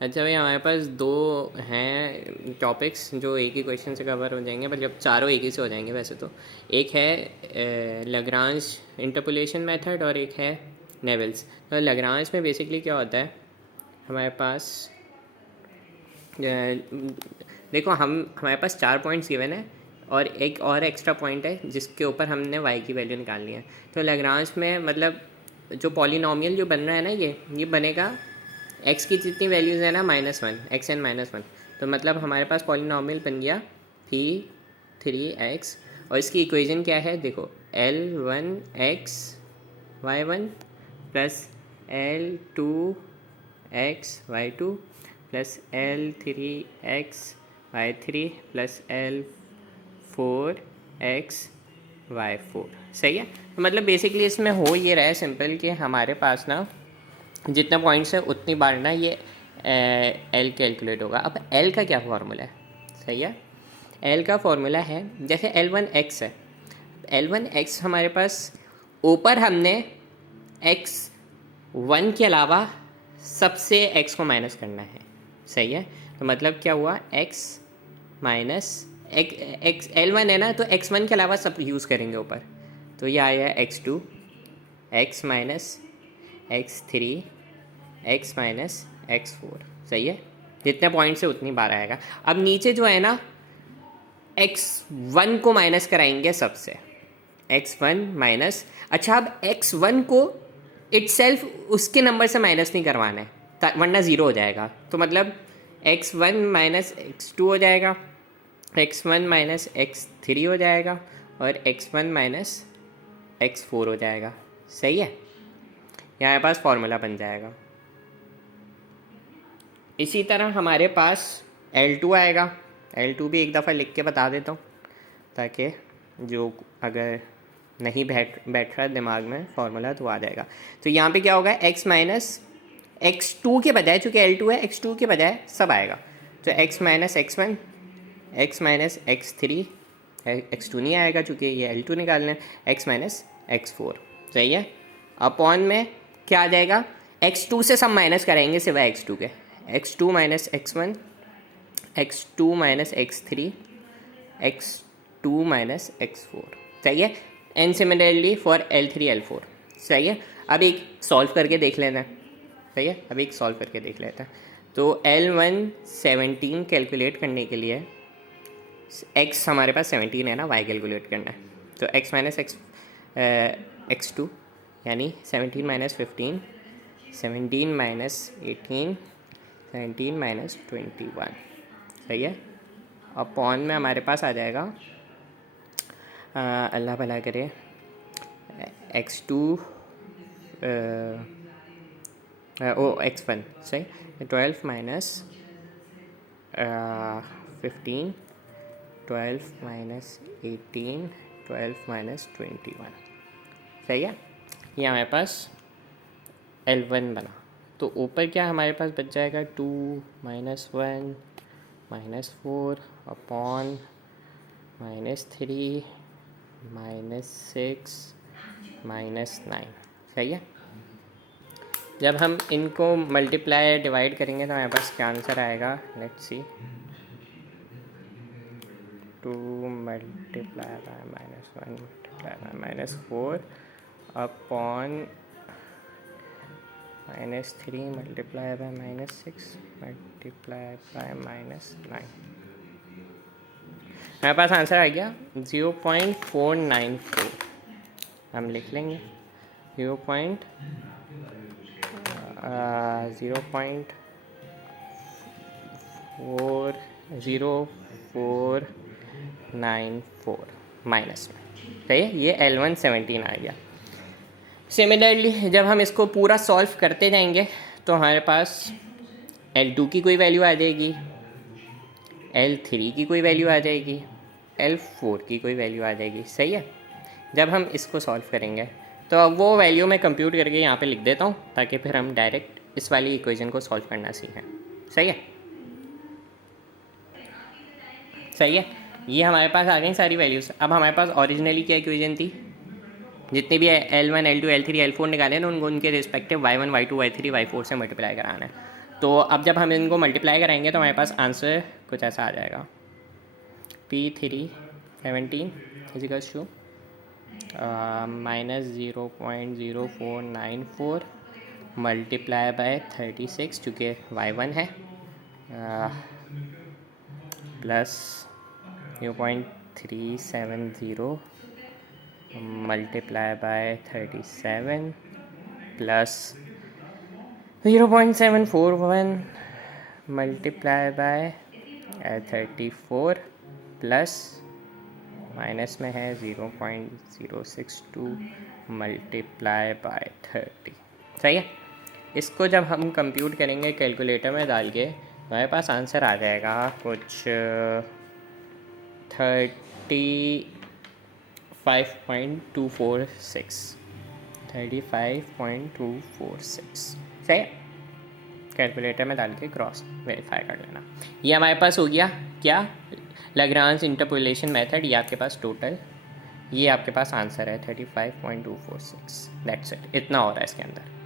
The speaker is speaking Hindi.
अच्छा भाई, हमारे पास दो हैं टॉपिक्स जो एक ही क्वेश्चन से कवर हो जाएंगे, मतलब चारों एक ही से हो जाएंगे वैसे तो। एक है लैग्रांज इंटरपोलेशन मेथड और एक है नेवल्स। तो लैग्रांज में बेसिकली क्या होता है, हमारे पास देखो हमारे पास 4 पॉइंट्स गिवन है और एक और एक्स्ट्रा पॉइंट है जिसके ऊपर हमने y की वैल्यू निकालनी है। तो लैग्रांज में मतलब जो पॉलिनॉमियल जो बन रहा है ना, ये बनेगा x की जितनी वैल्यूज़ है ना -1, xn-1। तो मतलब हमारे पास पॉलिनॉमियल बन गया p3x और इसकी इक्वेशन क्या है देखो, l1x y1 plus l2x y2 plus l3x y3 plus l4x y4। सही है। तो मतलब बेसिकली इसमें हो ये रहा है सिंपल कि हमारे पास ना जितने पॉइंट्स है उतनी बार ना ये एल कैलकुलेट होगा। अब एल का क्या फॉर्मूला है, सही है। एल का फॉर्मूला है जैसे L1x है, L1x हमारे पास ऊपर हमने x1 के अलावा सबसे x को माइनस करना है, सही है। तो मतलब क्या हुआ, x माइनस x L1 है ना, तो x1 के अलावा सब यूज़ करेंगे ऊपर। तो ये आया x2 x minus x3 x minus x4, सही है। जितने पॉइंट से उतनी बार आएगा। अब नीचे जो है ना, x1 को माइनस कराएंगे सबसे, x1 माइनस। अच्छा, अब x1 को इटसेल्फ उसके नंबर से माइनस नहीं करवाना है वरना ज़ीरो हो जाएगा। तो मतलब x1 माइनस x2 हो जाएगा, x1 माइनस x3 हो जाएगा और x1 माइनस x4 हो जाएगा, सही है। यहाँ पास फॉर्मूला बन जाएगा। इसी तरह हमारे पास L2 आएगा। L2 भी एक दफ़ा लिख के बता देता हूँ ताकि जो अगर नहीं बैठ रहा दिमाग में फॉर्मूला तो आ जाएगा। तो यहाँ पे क्या होगा, x माइनस x2 के बजाय, चूँकि L2 है x2 के बजाय सब आएगा। तो x minus x1, x minus x3, x2 नहीं आएगा चूँकि ये L2 निकालना है, x माइनस x4, सही है। अपॉन में क्या आ जाएगा, x2 से सब माइनस करेंगे सिवाय x2 के, x2 minus x1, x2 minus x3, x2 minus x4, सही है। And similarly for L3 L4, सही है। अब एक सॉल्व करके देख लेना, सही है। अब एक सॉल्व करके देख लेते हैं। तो L1 17 कैलकुलेट करने के लिए x हमारे पास 17 है ना, y कैलकुलेट करना है। तो x माइनस x2 यानी 17 माइनस 15, 17 माइनस 18, 17 माइनस 21, सही है। अपॉन में हमारे पास आ जाएगा अल्लाह भला करे x2 x1, सही। 12 माइनस 15, 12 माइनस 18, 12 माइनस 21, सही है। ये हमारे पास L1 बना। तो ऊपर क्या हमारे पास बच जाएगा, 2 माइनस 1 माइनस 4 अपॉन -3 -6 -9, सही है। जब हम इनको मल्टीप्लाई डिवाइड करेंगे तो हमारे पास क्या आंसर आएगा, let's see. 2 multiply by -1 multiply by -4 upon -3 multiply by -6 multiply by -9, हमारे पास आंसर आ गया 0.494। हम लिख लेंगे 0.0494 माइनस में, सही है। ये L1 17 आ गया। सिमिलरली जब हम इसको पूरा सॉल्व करते जाएंगे तो हमारे पास L2 की कोई वैल्यू आ जाएगी, L3 की कोई वैल्यू आ जाएगी, L4 की कोई वैल्यू आ जाएगी, सही है। जब हम इसको सॉल्व करेंगे तो अब वो वैल्यू मैं कंप्यूट करके यहाँ पे लिख देता हूँ ताकि फिर हम डायरेक्ट इस वाली इक्वेशन को सॉल्व करना सीखें, सही है। सही है, ये हमारे पास आ गई सारी वैल्यूज़। अब हमारे पास ओरिजिनली क्या इक्वेशन थी, जितने भी L1 L2 L3 L4 निकाले ना उनको उनके respective y1 y2 y3 y4 से मल्टीप्लाई कराना है। तो अब जब हम इनको मल्टीप्लाई कराएंगे तो हमारे पास आंसर कुछ ऐसा आ जाएगा, P317 equals to -0.0494 multiply by 36 चूँकि y1 है, plus 0.370 multiply by 37 plus 0.741 multiply by 34 plus minus में है 0.062 मल्टीप्लाई बाय 30। सही है। इसको जब हम कंप्यूट करेंगे कैलकुलेटर में डाल के हमारे पास आंसर आ जाएगा कुछ 35.246 सही है। कैलकुलेटर में डाल के क्रॉस वेरीफाई कर लेना। ये हमारे पास हो गया क्या, लैग्रांज इंटरपोलेशन मेथड। ये आपके पास टोटल, ये आपके पास आंसर है 35.246। दैट्स इट, इतना हो रहा है इसके अंदर।